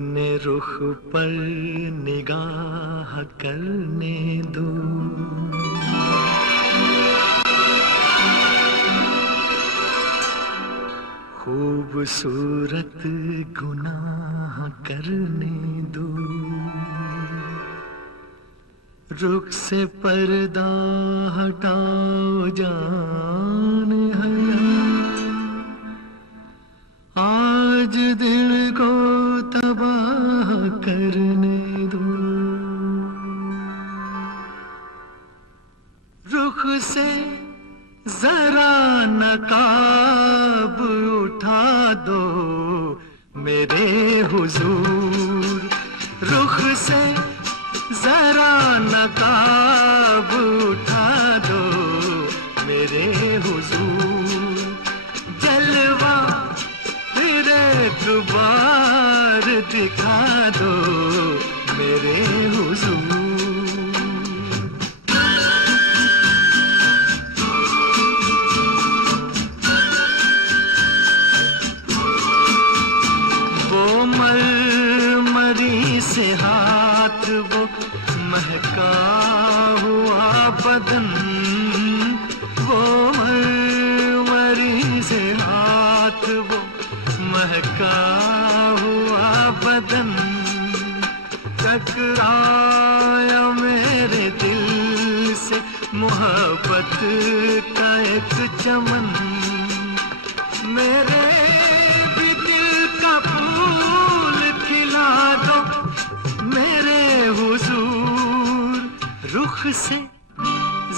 अपने रुख पर निगाह करने दो। खूबसूरत गुनाह करने दो। रुख से पर्दा हटाओ जान हया, आज दिल को तबाह करने दो। रुख से जरा नकाब उठा दो मेरे हुजूर। रुख से जरा नकाब उठा दो मेरे हुजूर। जलवा फिर एक बार दिखा दो मेरे हुजूर। से हाथ वो महका हुआ बदन, वो मरमरी से हाथ वो महका हुआ बदन। टकराया मेरे दिल से मोहब्बत का एक चमन। मेरे भी दिल का फूल खिला दो मेरे हुजूर। रुख से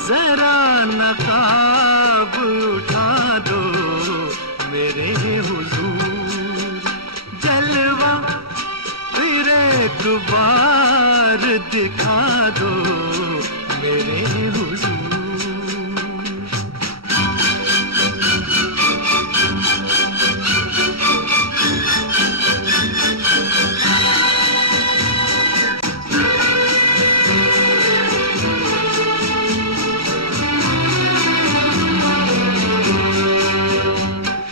जरा नकाब उठा दो मेरे हुजूर। जलवा फिर एक बार दिखा दो मेरे हुजूर।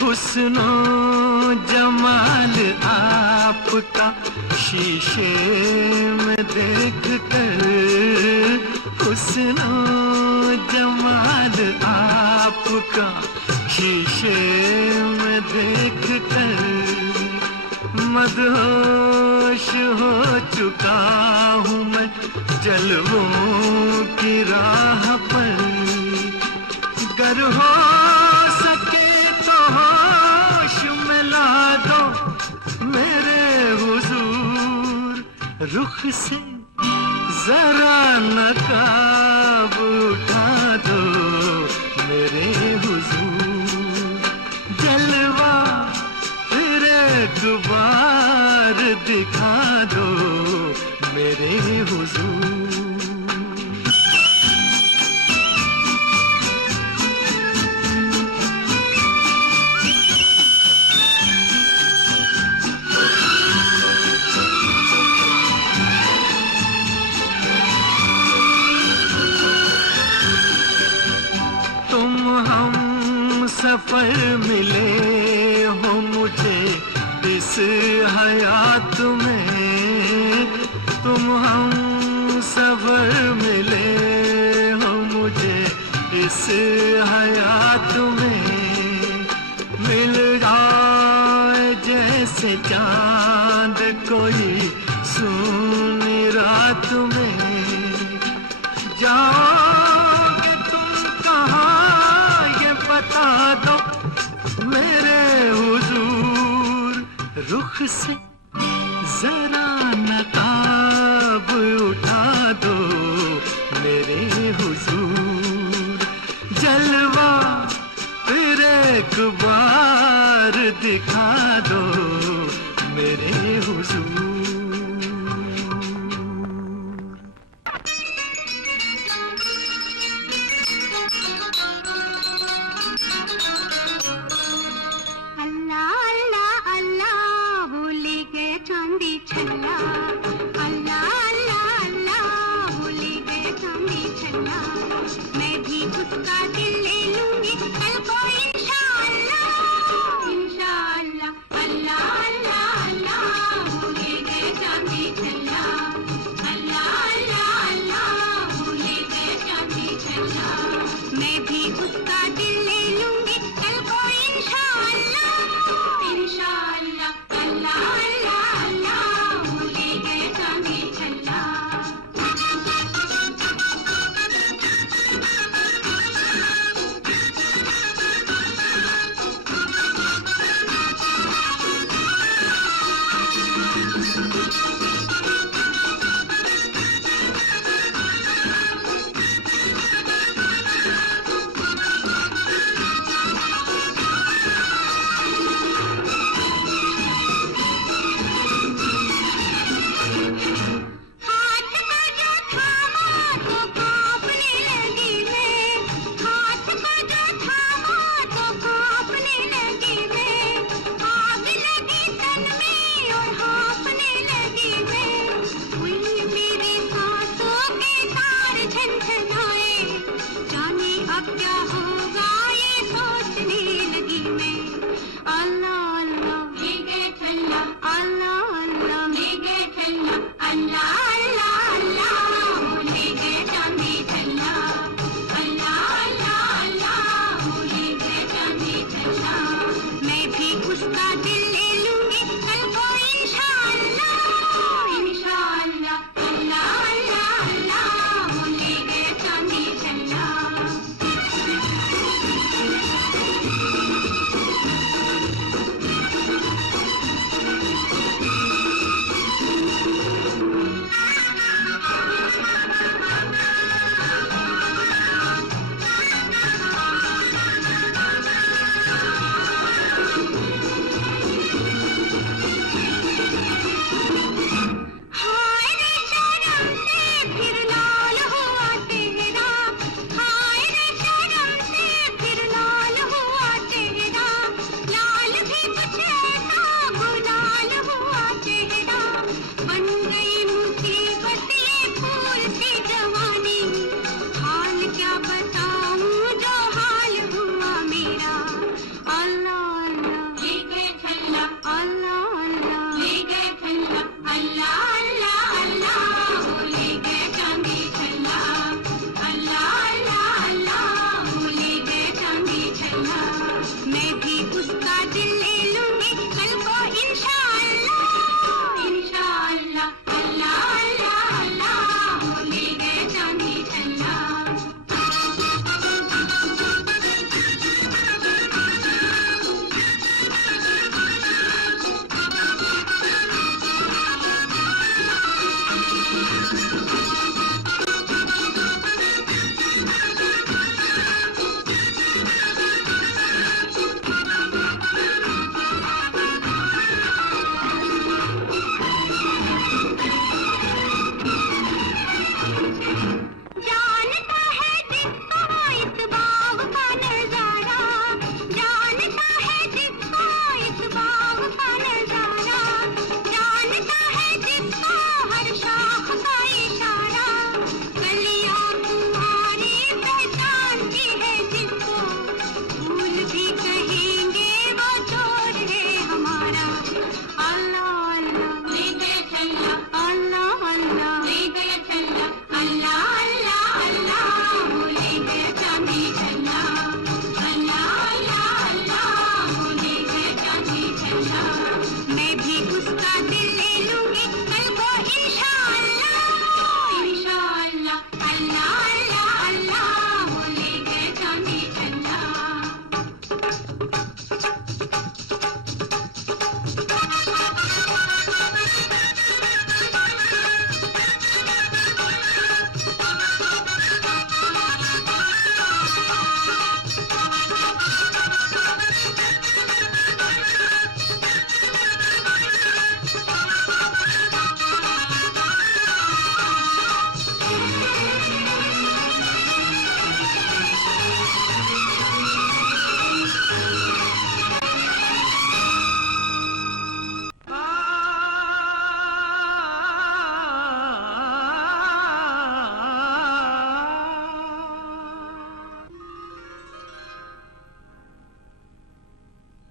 हुस्नो जमाल आपका शीशे में देख कर, हुस्नो जमाल आपका शीशे में देख कर मदहोश हो चुका हूँ मैं जलवों की राह पर। गर हो सके तो होश में ला दो मेरे हुजूर। रुख से जरा नकाब उठा दो मेरे हुजूर। जलवा फिर एक बार दिखा दो मेरे हुजूर। सफर मिले हो मुझे इस हयात में, तुम हम सफर मिले हो मुझे इस हयात में। मिल जाए जैसे चांद कोई सुनी रात में। जाओगे तुम कहाँ ये बता दो मेरे हुजूर। रुख से जरा नकाब उठा दो मेरे हुजूर। जलवा फिर एक बार दिखा दो मेरे हुजूर। छल्ला अल्लाह अल्लाह अल्लाह भूली गए चांदी छल्ला। मैं भी उसका दिल ले लूंगी कल को इंशाअल्लाह इंशाअल्लाह।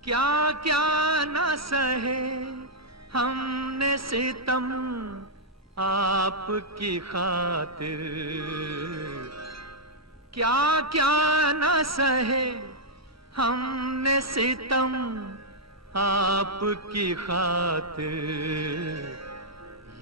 क्या क्या न सहे हमने सितम आपकी खातिर, क्या क्या न सहे हमने सितम आपकी खातिर,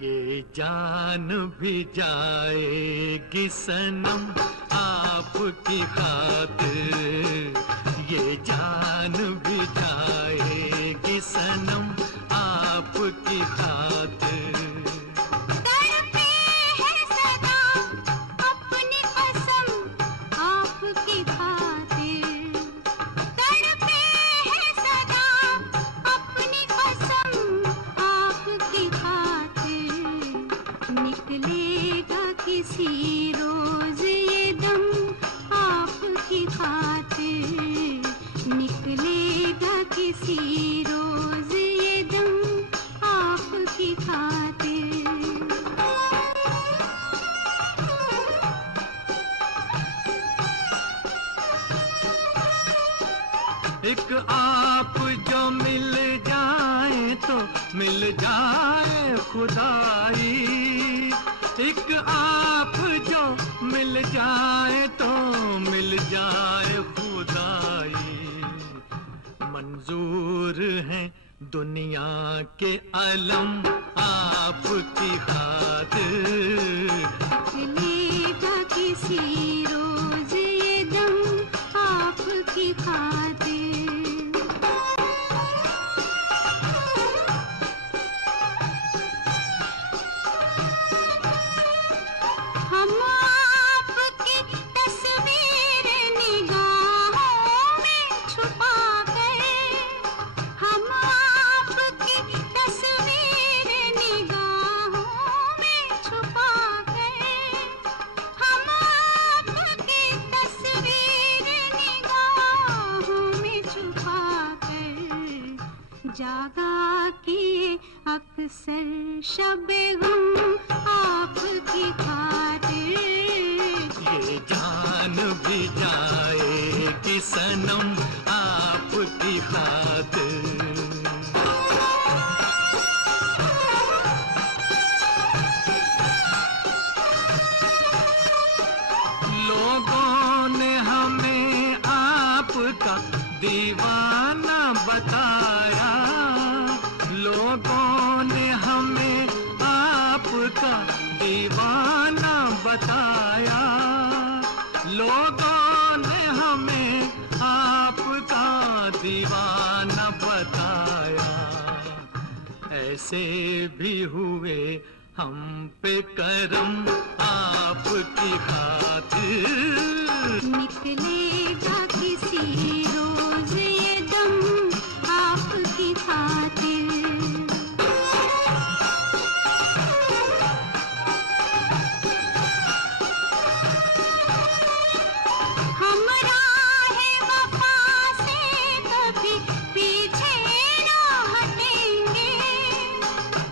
ये जान भी जाएगी सनम आपकी खातिर, ये जान भी जाएगी सनम आपकी खातिर। निकलेगा किसी रोज ये दम आपकी खातिर, निकलेगा किसी रोज ये दम आपकी खातिर। एक आप जो मिल जाए तो मिल जाए खुदाई, एक आप जो मिल जाए तो मिल जाए खुदाई। मंजूर है दुनिया के अलम आपकी खातिर, निकलेगा किसी रोज ये दम आपकी खातिर। हम आपकी तस्वीर निगाहों में छुपा कर, हम आपकी तस्वीर निगाहों में छुपा कर, हम आपकी तस्वीर निगाहों में छुपा कर, जागा किए अक्सर शबे गम आपकी खातिर, ये जान भी जाएगी सनम आपकी खातिर। लोगों ने हमें आपका दीवाना बताया, लोगों ने हमें आपका दीवाना बताया, लोगों ने हमें आपका दीवाना बताया। ऐसे भी हुए हम पे करम आपकी खातिर, निकलेगा किसी रोज ये दम आपकी खातिर। हम राहे वफा से कभी पीछे ना हटेंगे,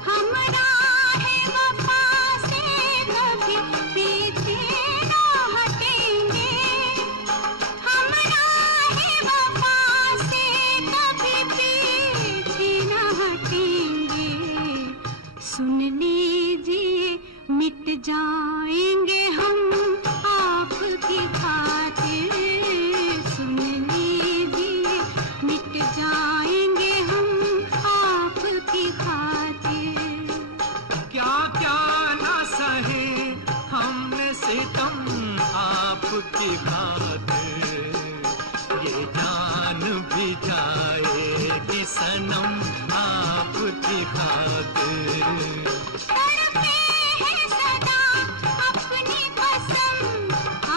हम राहे वफा से कभी पीछे ना हटेंगे, हम राहे वफा से कभी पीछे ना हटेंगे। सुन लीजिए मिट जाएंगे हम आपकी खातिर, सुन लीजिए मिट जाएंगे हम आपकी खातिर। क्या क्या न सहे हमने सितम आपकी खातिर, ये जान भी जाएगी सनम आपकी खातिर। तड़पे हैं सदा अपनी कसम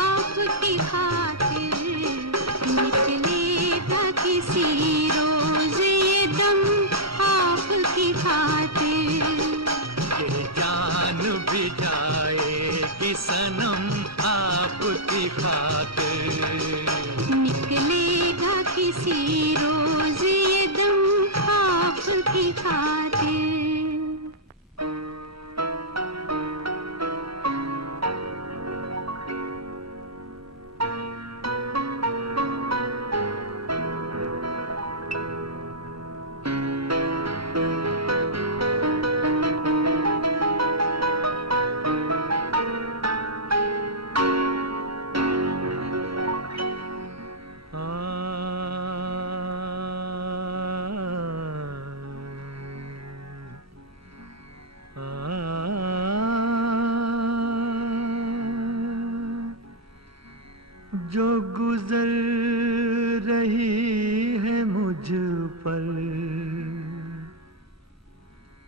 आपकी खातिर, निकलेगा किसी रोज ये दम आपकी खातिर, ये जान भी जाएगी सनम आपकी खातिर, निकलेगा किसी रोज ये दम आपकी खातिर। जो गुजर रही है मुझ पर,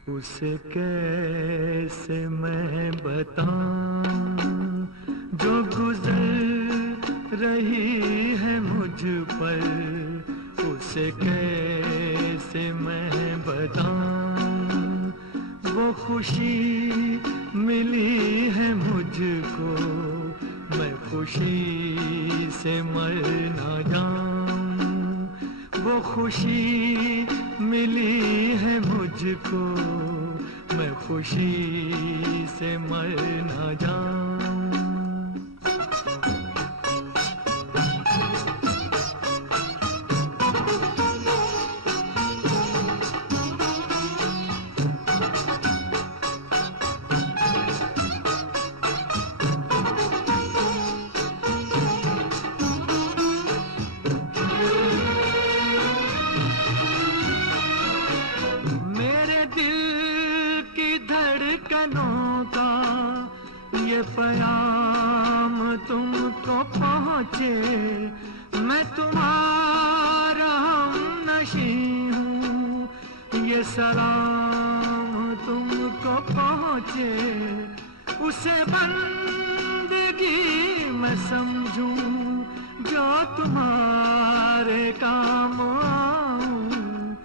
उसे कैसे मैं बताऊं। जो गुजर रही है मुझ पर, उसे कैसे मैं बताऊं। वो खुशी मिली है मुझको, मैं खुशी से मर ना जाऊं। वो खुशी मिली है मुझको, मैं खुशी से मर ना जाऊं। धड़कनों का ये पैगाम तुमको पहुँचे, मैं तुम्हारा हमनशी हूँ। ये सलाम तुमको पहुँचे, उसे बंदगी मैं समझूं, जो तुम्हारे काम आऊं।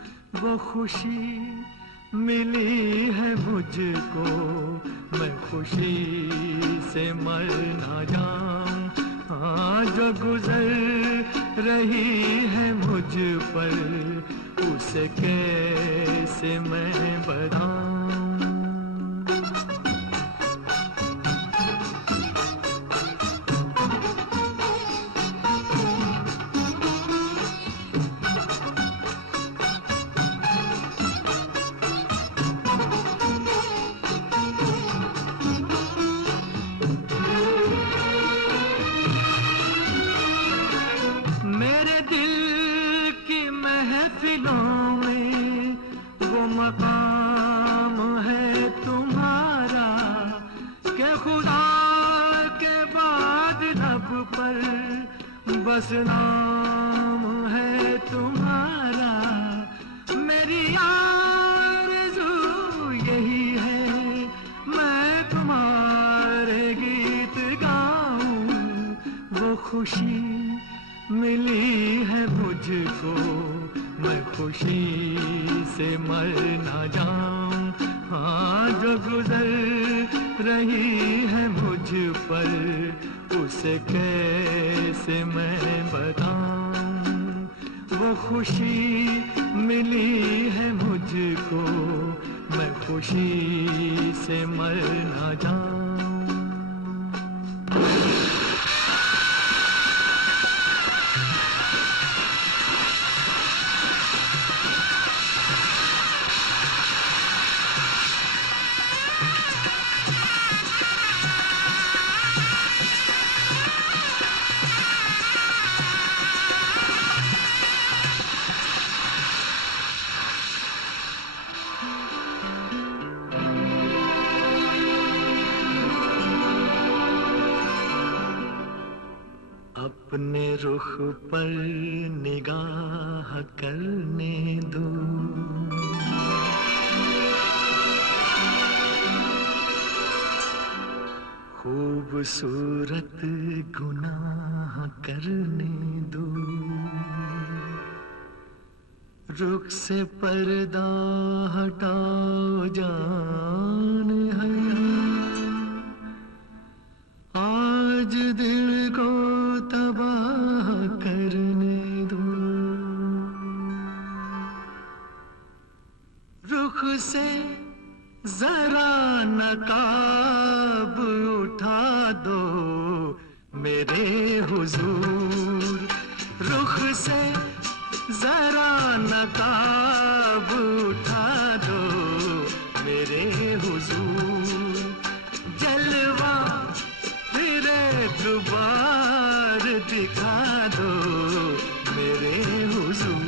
वो खुशी मिली है मुझको, मैं खुशी से मर ना जाऊं। हाँ, जो गुजर रही है मुझ पर, उसे कैसे मैं बताऊं। मेरे दिल की महफिलों में वो मकाम है तुम्हारा, कि खुदा के बाद लब पर बस नाम है तुम्हारा। मेरी आरज़ू यही है, मैं तुम्हारे गीत गाऊं। वो खुशी मिली है मुझको, मैं खुशी से मर ना जाऊं। हाँ, जो गुजर रही है मुझ पर, उसे कैसे मैं बताऊं। वो खुशी मिली है मुझको, मैं खुशी से मर ना जाऊं। अपने रुख पर निगाह करने दो, खूबसूरत गुनाह करने दो। रुख से पर्दा हटाओ जान हया, आज दिल को तबाह करने दो। रुख से जरा नकाब उठा दो मेरे हुजूर। रुख से जरा नकाब उठा दो मेरे हुजूर। जलवा फिर एक बार दिखा दो मेरे हुजूर।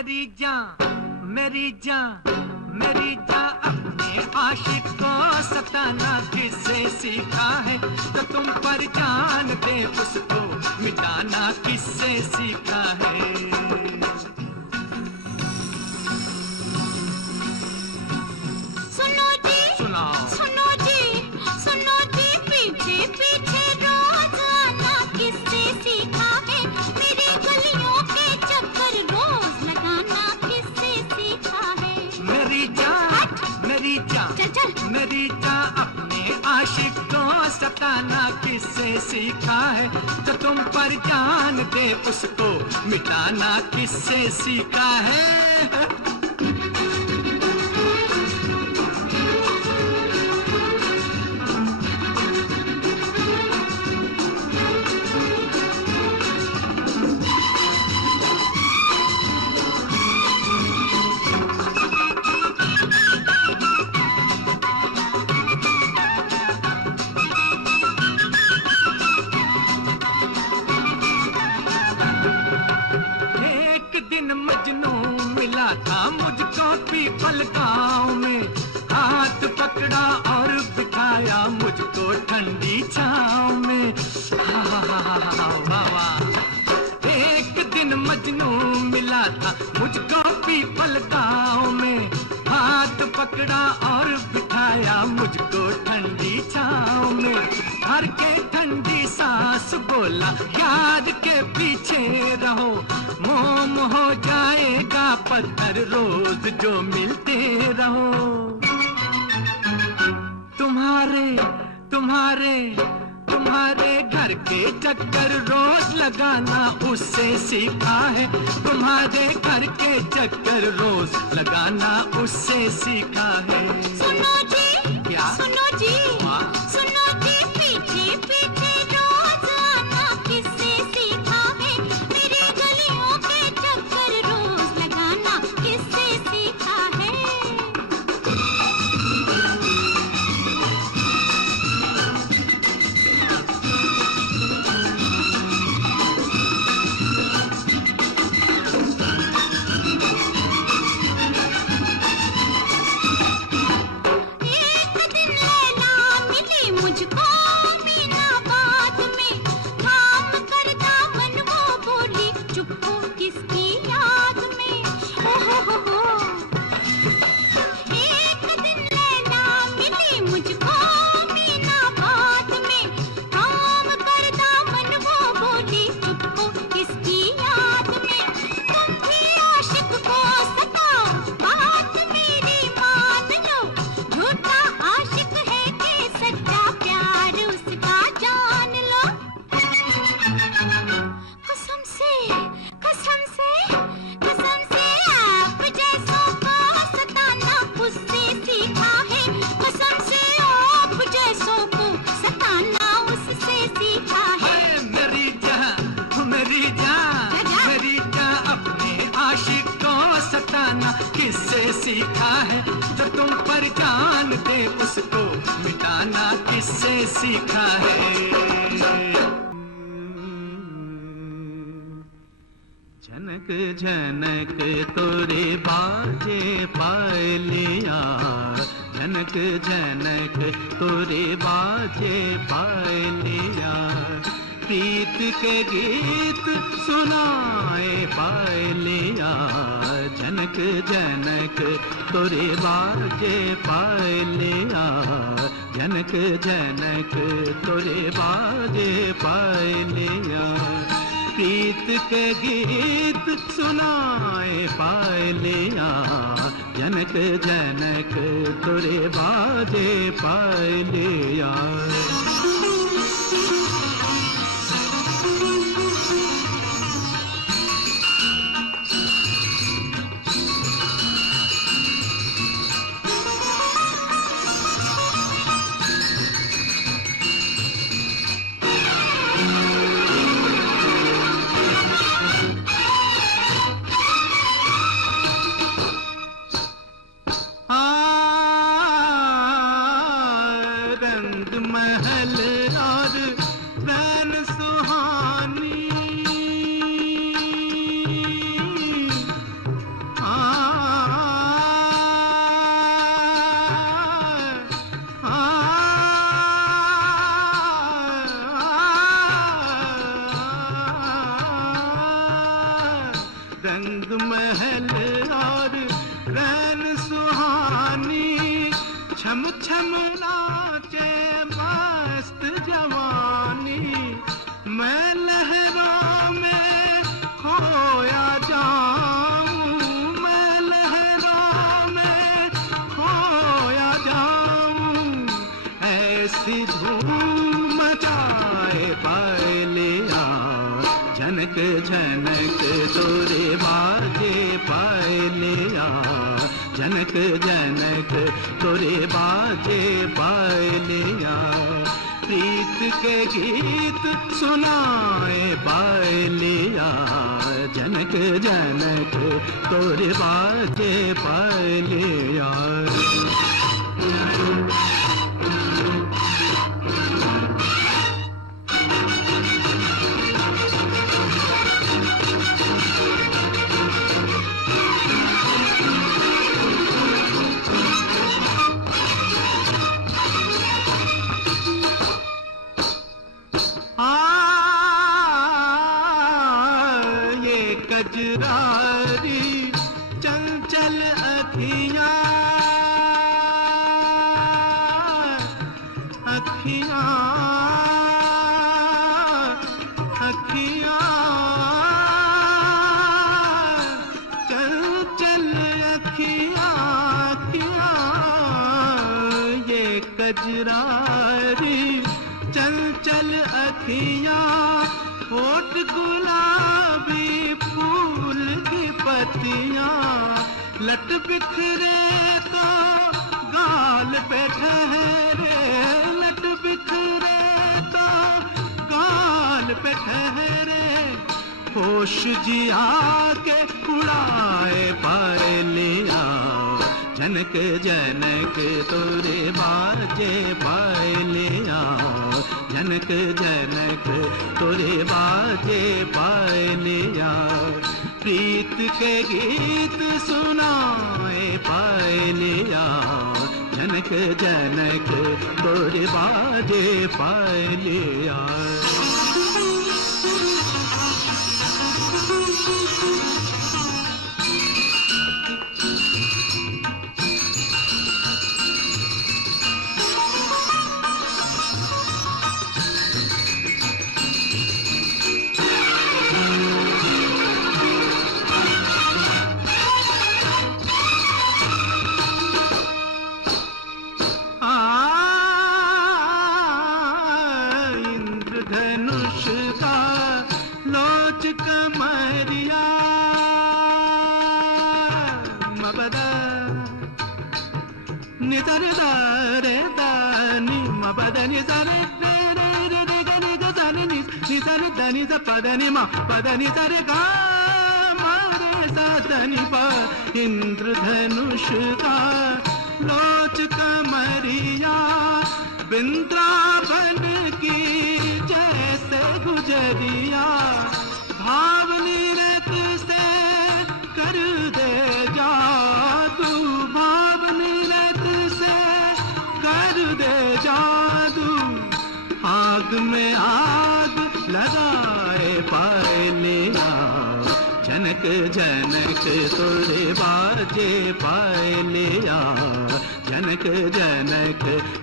मेरी जान मेरी जान मेरी जान अपने आशिक को सताना किससे सीखा है? तो तुम पर जान दे उसको मिटाना किससे सीखा है? सुनो जी, सुनाओ। सुनो जी, पीछे पीछे रोज आना किससे सीखा है? मेरी गलियों के चक्कर रोज लगाना किससे सीखा है? मेरी जान चल चल। मेरी जान अपने आशिक को सताना किससे सीखा है? तो तुम पर जान दे उसको मिटाना किससे सीखा है? था मुझको पीपल गाँव में, हाथ पकड़ा और बिठाया मुझको ठंडी छाँव में। एक दिन मजनू मिला था मुझको पीपल गाँव में, हाथ पकड़ा और बिठाया मुझको ठंडी छाँव में। घर के ठंडी सांस बोला याद के पीछे रहो, मोम हो जाएगा पत्थर रोज जो मिलते रहो। तुम्हारे तुम्हारे तुम्हारे घर के चक्कर रोज लगाना उससे सीखा है। तुम्हारे घर के चक्कर रोज लगाना उससे सीखा है। सुनो जी, क्या? सुनो जी, सुनो जी, पीछे पीछे रोज आना किससे सीखा है? मेरी गलियों के चक्कर रोज लगाना किससे सीखा है? मुझको बिना बात में थाम कर दामन वो बोली, चुप हो किसकी याद में? हो एक दिन नैना मिली मुझको बिना बात में, थाम कर दामन वो बोली, चुप हो किसकी याद में? तुम भी आशिक को सताओ, बात मेरी मान लो, झूठा आशिक है कि सच्चा प्यार उसका जान लो। कसम से कसम से कसम से आप जैसों को सताना उससे सीखा है। कसम से आप जैसों को सताना उससे सीखा है। मेरी जान मेरी जान मेरी जान अपने आशिक को सताना किससे सीखा है? जो तुम पर जान दे उसको मिटाना किससे सीखा है? झनक झनक तोरे बाजे पायलिया, झनक झनक तोरे बाजे पायलिया, प्रीत के गीत सुनाए पायलिया। झनक झनक तोरे बाजे पायलिया, झनक झनक तोरे बाजे पायलिया, प्रीत के गीत सुनाए पायलिया। झनक झनक तोरे बाजे पायलिया। छम छम नाचे मस्त जवानी, मैं लहरों में खोया जाऊं, मैं लहरों में खोया जाऊं, ऐसी धूम मचाए पायलिया, झनक झनक तोरे बाजे पायलिया, झनक झनक तोरे बाजे पायलिया, प्रीत के गीत सुनाए पायलिया, झनक झनक तोरे बाजे पायलिया। कजरारी चंचल अखियां, अखियां अखियां चंचल अखियां, अखियां ये कजरारी चंचल अखियां, होठ गुलाबी फूल की पत्तियां, लट बिखरे तो गाल पे ठहरे, लट बिखरे तो गाल पे ठहरे, होश जिया के उड़ाए पायलिया, झनक झनक तोरे बाजे पायलिया, झनक झनक तोरे बाजे पायलिया, प्रीत के गीत सुनाए पायलिया, झनक झनक तोरे बाजे पायलिया। धनुष का लोच कमरिया, मबदा नितर दारे दानी, मबदा नितर रे रे गनि गनि नितर दनि द पदनि मा पदनि तरे गा मारे साधनि पा, इंद्रधनुष का लोच कमरिया, वृंदावन की जैसे गुजरिया, भावनी रत से कर दे जादू, भावनी रत से कर दे जादू, आग में आग लगाए पायलिया, झनक झनक तोरे बाजे पायलिया, झनक झनक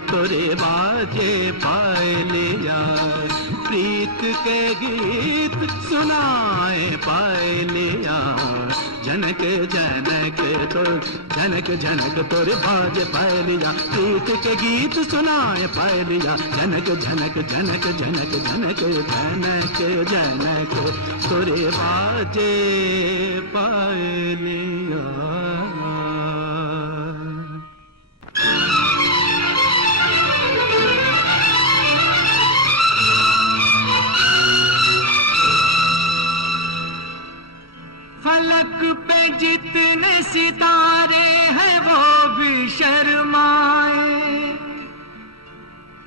तोरे बाजे पायलिया, प्रीत के गीत सुनाए पायलिया, झनक झनक तो झनक झनक तोरे बाजे पायलिया, प्रीत के गीत सुनाए पायलिया, झनक झनक झनक झनक झनक झनक झनक तोरे बाजे पायलिया। फलक पे जितने सितारे हैं वो भी शर्माए,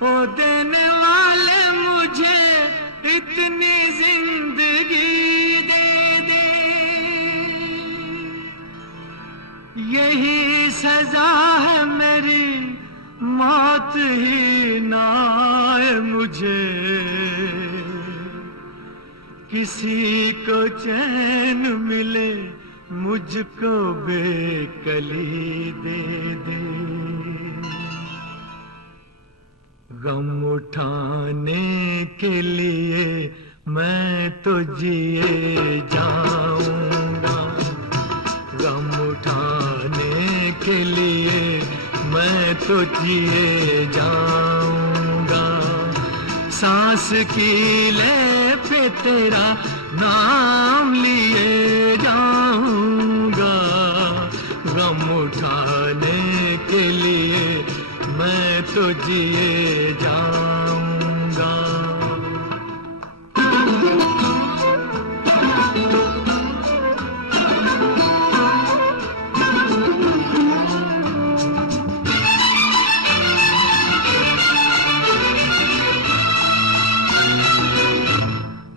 ओ देने वाले मुझे इतनी जिंदगी दे दे, यही सजा है मेरी मौत ही ना आए मुझे, किसी को चैन मिले मुझको बेकली दे दे। गम उठाने के लिए मैं तो जिए जाऊंगा, गम उठाने के लिए मैं तो जिए जाऊंगा। सांस की ले पे तेरा नाम लिए जाऊंगा, गम उठाने के लिए मैं तो जिए जाऊंगा।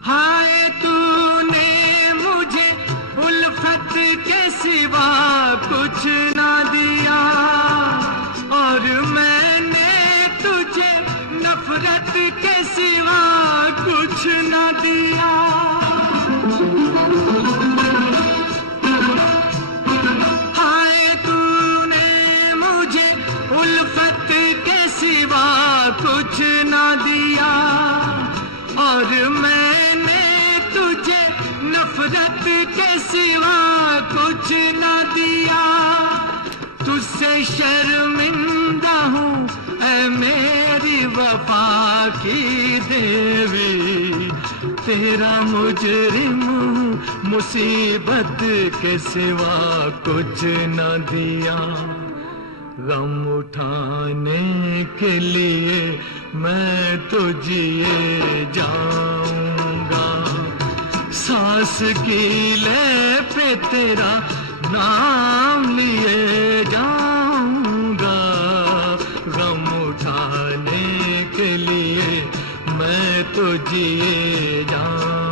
हाय तूने मुझे उल्फत के सिवा कुछ ना दिया, और मैंने तुझे नफरत के सिवा कुछ ना दिया। हाय तूने मुझे उल्फत के सिवा कुछ ना दिया, और मैंने तुझे नफरत के सिवा कुछ ना दिया। तुझसे शर्मिंदा हूँ ऐ मेरी वफा की देवी, तेरा मुजरिम हूँ मुसीबत के सिवा कुछ न दिया। गम उठाने के लिए मैं तो जिए जाऊंगा, सांस की ले पे तेरा नाम लिए जाऊंगा, गम उठाने के लिए मैं तो जिए जाऊंगा।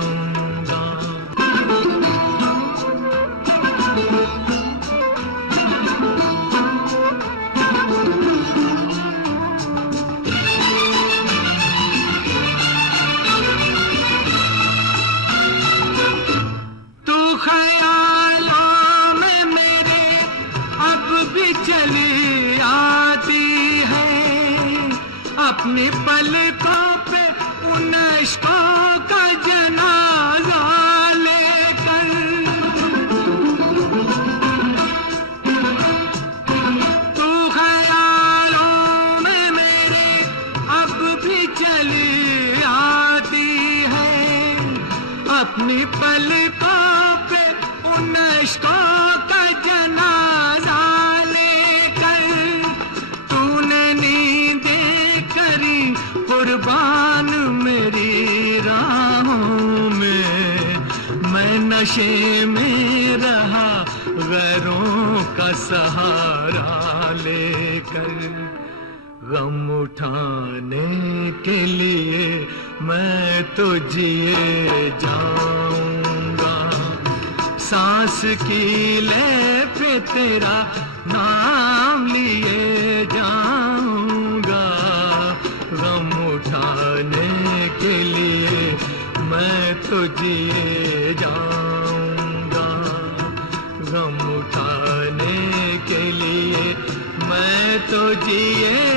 चली आती है अपनी पलकों पे उन इश्कों का जनाजा लेकर। तू ख्यालों में मेरे अब भी चली आती है अपनी पलकों पे उन इश्कों का जनाजा। कुर्बान मेरी राहों में मैं नशे में रहा गैरों का सहारा लेकर। गम उठाने के लिए मैं तो जिए जाऊंगा, सांस की ले पे तेरा नाम लिए जाऊंगा, गम उठाने के लिए मैं तो जिए जाऊंगा, गम उठाने के लिए मैं तो जिए